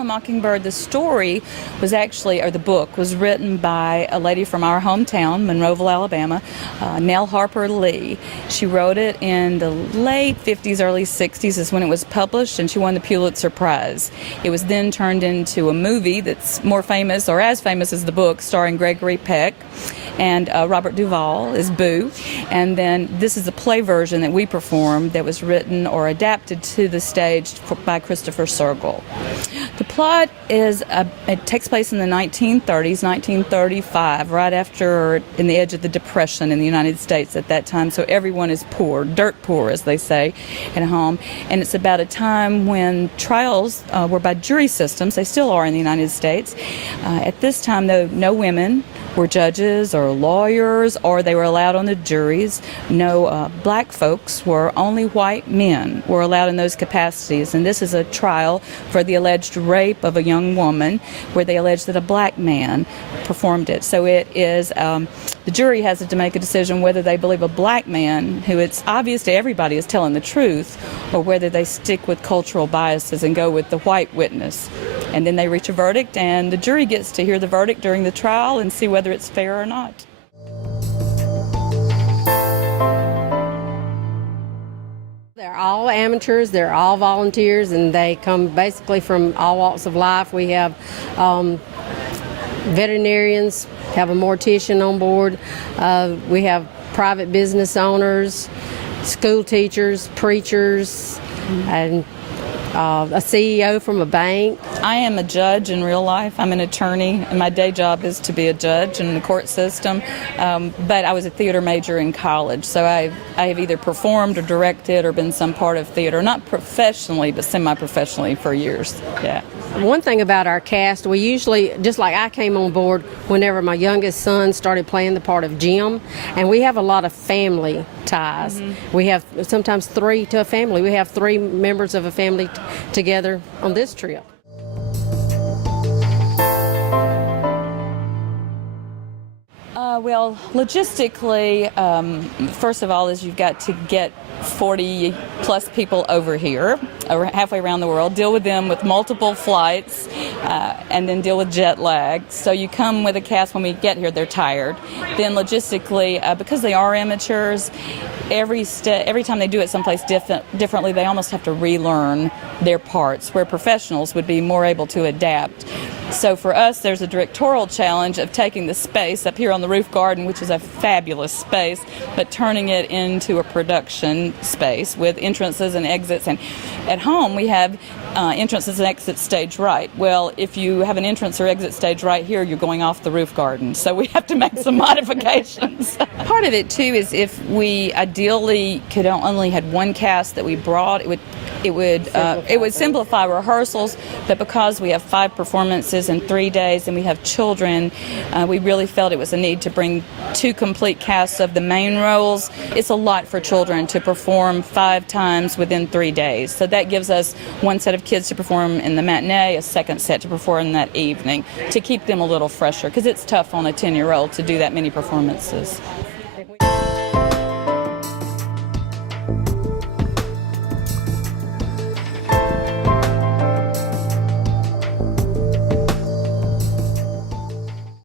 Kill a Mockingbird, the story was actually, or the book was written by a lady from our hometown, Monroeville, Alabama, Nell Harper Lee. She wrote it in the late 50s, early 60s is when it was published, and she won the Pulitzer Prize. It was then turned into a movie that's more famous, or as famous as the book, starring Gregory Peck, and Robert Duvall is Boo. And then this is a play version that we performed that was written or adapted to the stage by Christopher Sergel. The plot is, it takes place in the 1930s, 1935, right after, in the edge of the Depression in the United States at that time, so everyone is poor, dirt poor as they say, at home. And it's about a time when trials were by jury systems. They still are in the United States. At this time, though, no women were judges or lawyers, or they were allowed on the juries. No black folks were, only white men were allowed in those capacities. And this is a trial for the alleged rape of a young woman where they allege that a black man performed it. So it is, the jury has to make a decision whether they believe a black man, who it's obvious to everybody is telling the truth, or whether they stick with cultural biases and go with the white witness. And then they reach a verdict, and the jury gets to hear the verdict during the trial and see whether it's fair or not. They're all amateurs, they're all volunteers, and they come basically from all walks of life. We have veterinarians, have a mortician on board, we have private business owners, school teachers, preachers, and a CEO from a bank. I am a judge in real life. I'm an attorney, and my day job is to be a judge in the court system. But I was a theater major in college, so I have either performed or directed or been some part of theater, not professionally, but semi-professionally for years. Yeah. One thing about our cast, we usually, just like I came on board whenever my youngest son started playing the part of Jim, and we have a lot of family ties. Mm-hmm. We have sometimes three to a family. We have three members of a family together on this trip. Well, logistically, first of all, is you've got to get 40 plus people over here, halfway around the world, deal with them with multiple flights, and then deal with jet lag. So you come with a cast, when we get here, they're tired. Then logistically, because they are amateurs, every time they do it someplace differently, they almost have to relearn their parts, where professionals would be more able to adapt. So for us, there's a directorial challenge of taking the space up here on the roof garden, which is a fabulous space, but turning it into a production space with entrances and exits. And at home, we have entrances and exits stage right. Well, if you have an entrance or exit stage right here, you're going off the roof garden. So we have to make some modifications. Part of it, too, is if we ideally could only had one cast that we brought, it would simplify rehearsals, but because we have 5 performances in 3 days and we have children, we really felt it was a need to bring 2 complete casts of the main roles. It's a lot for children to perform 5 times within 3 days. So that gives us one set of kids to perform in the matinee, a second set to perform that evening, to keep them a little fresher, because it's tough on a 10-year-old to do that many performances.